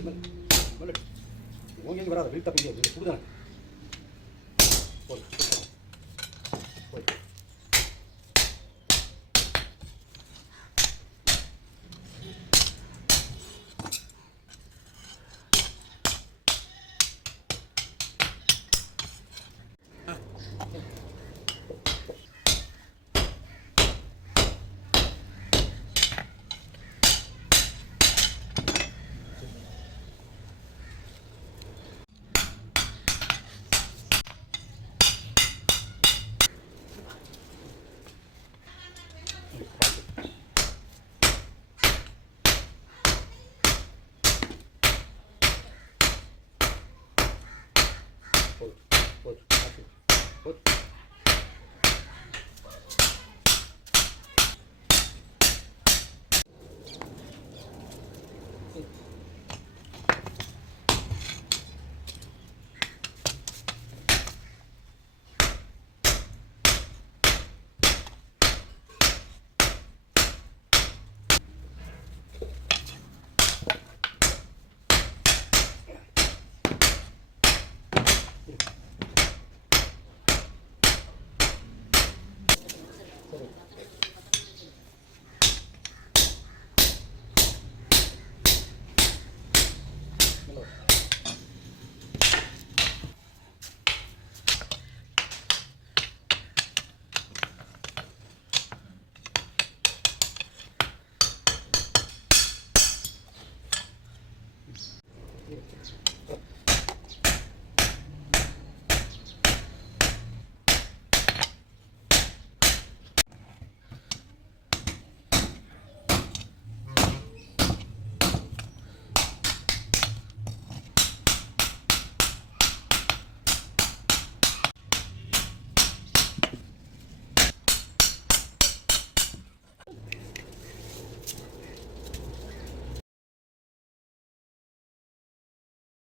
மேலே மேலே ஓங்கி வராது உங்க எங்க வீட்டு தப்பி Otur. Otur. Hafif. Otur.